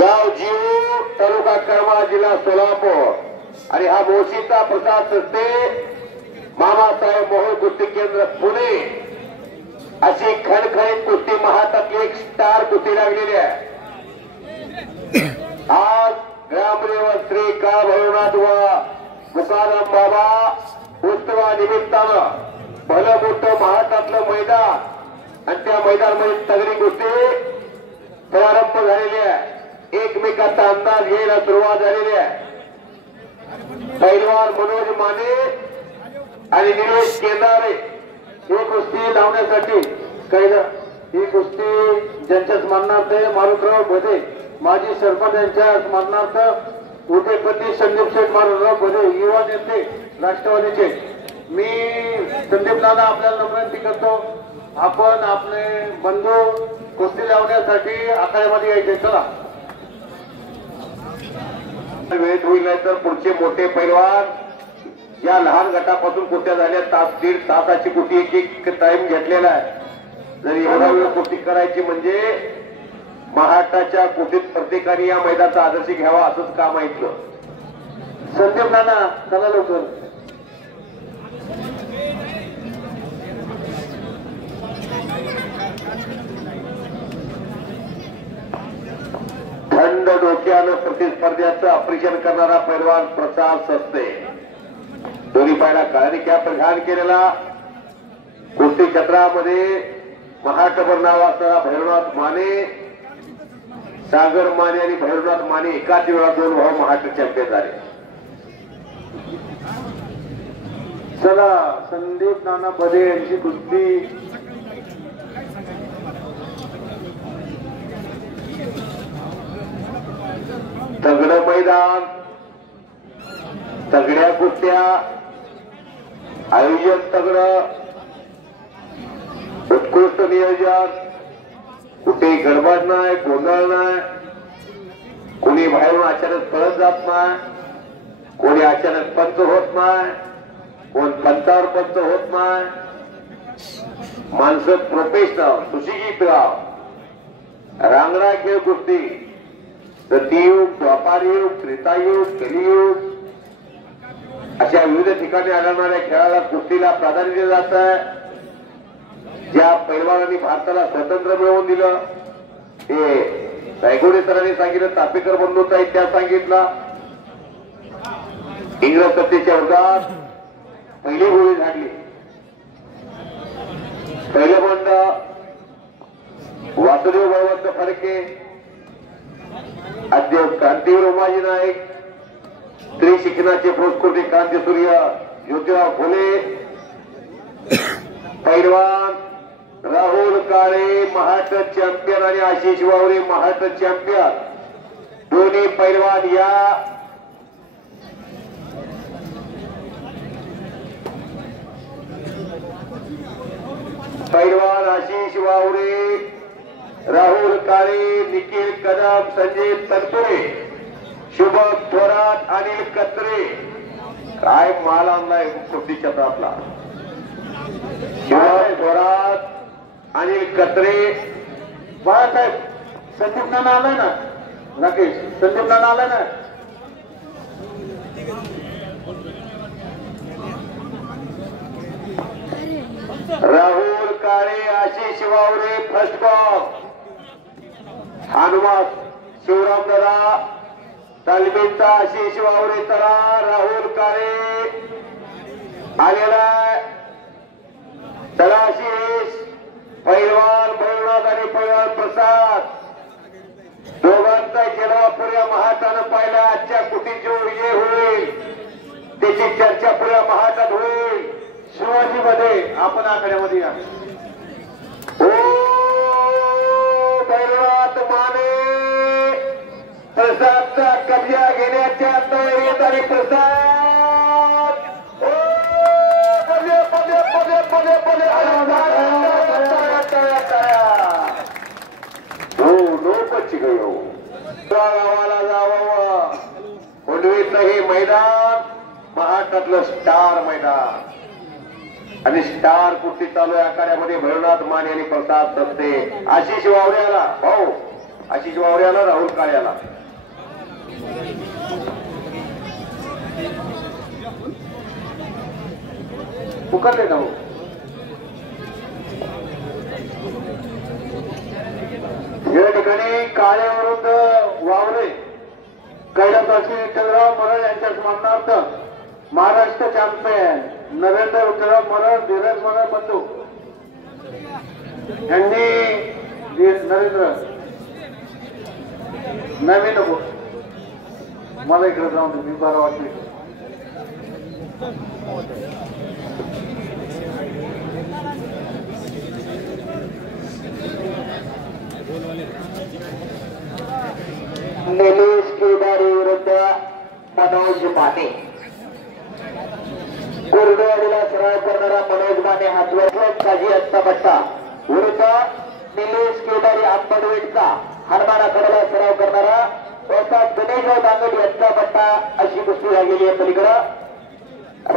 गाव जीव तालुका करमाळा जिल्हा सोलापूर आणि हा मोशीचा प्रसाद संस्थे मामासाहेब मोहोळ कुस्ती केंद्र पुणे अशी खणखणीत कुस्ती महाराष्ट्रातली एक स्टार कुस्ती लागलेली आहे. आज ग्रामदेव श्री का भैरवनाथ व मुकादम बाबा उत्सवानिमित्तानं भलं मोठं महाराष्ट्रातलं मैदान आणि त्या मैदानामध्ये तगडी कुस्ती प्रारंभ झालेली आहे. एकमेकाचा अंदाज घ्यायला सुरुवात झालेली आहे. पैलवान मनोज माने आणि निलेश केंदारे ही कुस्ती लावण्यासाठी कैलं. ही कुस्ती ज्यांच्या स्मरणार्थ मारुतराव भोजे माजी सरपंच यांच्या स्मरणार्थ उद्योगपती संदीप शेठ मारुतराव भोजे युवा नेते राष्ट्रवादीचे. मी संदीप दादा आपल्याला विनंती करतो, आपण आपले बंधू कुस्ती लावण्यासाठी आखाड्यामध्ये यायचे. चला वेळेत होईल नाही तर पुढचे मोठे पैलवान या लहान गटापासून कुस्त्या झाल्या. तास दीड तासाची कुस्ती एक एक टाइम घेतलेला आहे. जर एवढा वेळ कुस्ती करायची म्हणजे महाराष्ट्राच्या कुस्तीत प्रत्येकाने या मैदानाचा आदर्श घ्यावा असंच काम ऐकलं. संदीप नाना चला लवकर. थंड डोक्यानं प्रतिस्पर्ध्याचं ऑपरेशन करणारा पैलवान प्रसाद सस्ते. दोन्ही पायाला काळ्या कॅप परिधान केलेला. कुस्ती क्षेत्रामध्ये महाटबर नाव असणारा भैरवनाथ माने, सागर माने आणि भैरवनाथ माने एकाच वेळा दोन भाऊ महाराष्ट्र चॅम्पियन झाले. चला संदीप नाना बदे यांची कुस्ती. तगड मैदान, तगड्या कुस्त्या, आयोजन तगड, उत्कृष्ट नियोजन, कुठे गडबड नाही, गोंधळ नाही, कोणी बाहेरून अचानक पळत जात नाही, कोणी अचानक पंच होत नाही, कोण पंचावर पंच होत नाही. माणसं प्रोफेशनल सुशिक्षित रांगडा खेळ कुस्ती सतीयुग, द्वापारयुग, त्रेतायुग, कलियुग अशा विविध ठिकाणी आढळणाऱ्या खेळाला कुस्तीला प्राधान्य दिलं जात आहे. ज्या पैलवानांनी भारताला स्वातंत्र्य मिळवून दिलं ते गायगोडे सरांनी सांगितलं, तापेकर बंधूचा इतिहास सांगितला. इंग्रज सत्तेच्या विरोधात पहिली गोळी झाडली. पहिलं बंड वासुदेव बळवंत फडके, अध्यक्ष क्रांतीवीर उमाजी नाईक, स्त्री शिक्षणाचे पुरस्कृती क्रांतीसूर्य ज्योतिराव फुले, पैलवान राहुल काळे महाराष्ट्र चॅम्पियन आणि आशिष वावरे महाराष्ट्र चॅम्पियन. दोन्ही पैलवान या पैलवान आशिष वावरे, राहुल काळे, निखिल कदम, संजय तनपुरे, शुभम थोरात, अनिल कत्रे. काय माल आणलाय कुस्ती क्षेत्रातला. शुभम थोरात, अनिल कत्रे. बाळासाहेब संदीप नाना आलाय ना, राकेश संदीप नाना आलाय ना. राहुल काळे, आशिष वावरे फर्स्ट बॉक्स. हनुमान शिवराम दादा तालमीचा आशिष वावरे तरा, राहुल काळे आलेला. चला आशिष, पैलवान भैरवनाथ आणि पैलवान प्रसाद दोघांचा जलवा पुऱ्या महाराष्ट्रानं पाहिला. आजच्या कुस्तीची विजय होईल त्याची चर्चा पुऱ्या महाराष्ट्रात होईल. शिवाजीमध्ये आपण आखाड्यामध्ये या. भैरवनाथ माने प्रसादचा कब्जा घेण्याच्या तयारीत आणि प्रसाद पदे पदे पदे पदे पदे लोकच गयो. गावाला जावं कोंडवीतलं हे मैदान महाराष्ट्रातलं स्टार मैदान आणि स्टार कुस्ती चालू आहे आखाड्यामध्ये. भैरवनाथ माने आणि प्रसाद सस्ते. आशिष वावरे आला भाऊ, आशिष वावरे आला, राहुल काळे आला. पुकारले ना हो. या ठिकाणी काळे विरुद्ध वावरे, कैलासवासी विठ्ठलराव मरळ यांच्या स्मरणार्थ महाराष्ट्र चॅम्पियन नरेंद्र विठ्ठलराव मरळ, धीरज मरळ बंधू यांनी नरेंद्र नवीन नको मला इकडे जाऊन मी बरं वाटले. निलेश केदारी विरुद्ध मनोज माने. कोरडेवाडीला सराव करणारा मनोज माने हातवर काजी असता बट्टा विरुद्ध निलेश केदारी आंबडवेटचा हनुमानाकडेला सराव करणारा वसात गणेशराव दांगड यांचा बट्टा अशी कुस्ती झालेली आहे. पलीकडं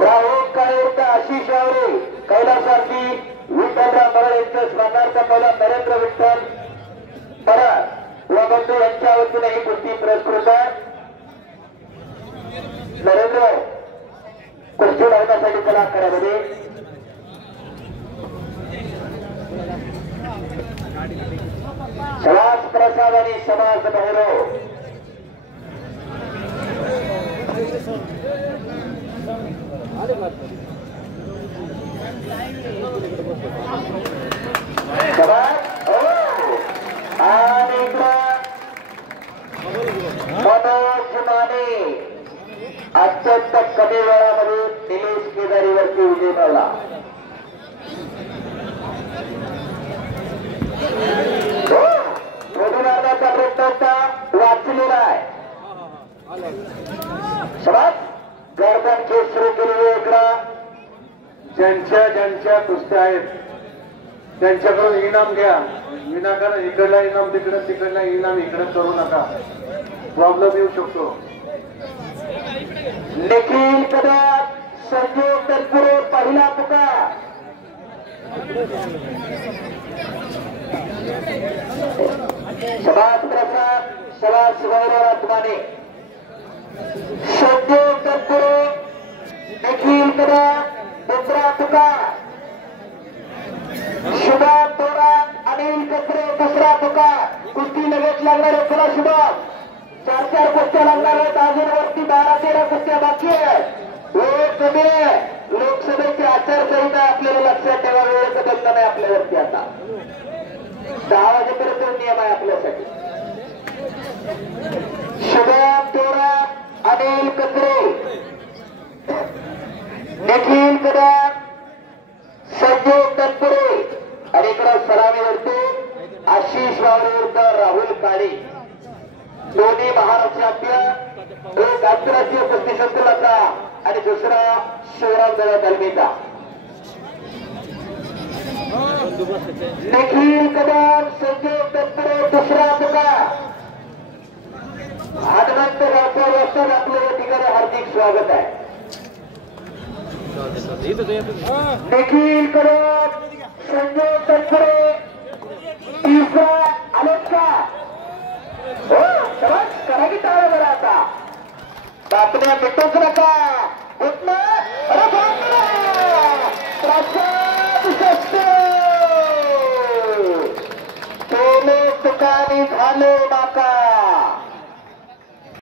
राहुल काळे विरुद्ध आशिष वावरे, कैलासवासी विठ्ठलराव मरळ यांच्या स्मरणार्थ पहिला नरेंद्र विठ्ठल मरळ व बंधू यांच्या वतीने ही कुस्ती पुरस्कृत. नरेंद्र कुस्ती लावण्यासाठी कला आखाड्यामध्ये समाज प्रसाद आणि समाज भैरव आणि मनोज माने अत्यंत कमी वेळामध्ये निलेश केदारीवरती विजय मिळाला. मोठ्या मारण्याचा प्रयत्न होता, वाचलेला आहे. समाज गर्दन केसरी केलेली इकडं ज्यांच्या कुस्त्या आहेत त्यांच्याकडून इनाम घ्या. विनाकारण इकडला इनाम तिकडं, तिकडला इनाम इकडं करू नका, प्रॉब्लेम येऊ शकतो. निखिल कदम, संजय तनपुरे पहिला पुकार. समाज प्रसाद, समाज गौरव माने, संजय तनपुरे, निखिल कदम दुसरा पुकार. शुभम थोरात, अनिल कचरे दुसरा पुकार. कुस्ती लगेच लागणार आहे. पुन्हा शुभम 4 कुस्त्या लागणार आहेत. अजून वरती 12-13 कुस्त्या बाकी आहेत. वेळ कमी आहे. लोकसभेची आचारसंहिता आपल्याला लक्षात ठेवा. वेळेचं बंधन आहे आपल्यावरती. आता 10 वाजेपर्यंत नियम आहे आपल्यासाठी. शुभम थोरात, अनिल कचरे, निखिल कदम, संजय तनपुरे आणि इकडं सलामीवरती आशिष वावरे विरुद्ध राहुल काळे. दोन्ही महाराष्ट्रातल्या एक आंतरराष्ट्रीय कुस्ती संकुलाचा आणि दुसरा शिवराम जवळ तालमीचा. निखिल कदम, संजय तनपुरे दुसरा पुकार. हनुमंत गावकर वाजता आपलं या ठिकाणी हार्दिक स्वागत आहे. निखिल कदम, संजय तनपुरे तिसरा आलोच का? हो समज करा की टाळा जरा. आता बातम्या भेटूच नका. प्रसाद शस्त्र ठिकाणी झाले माका.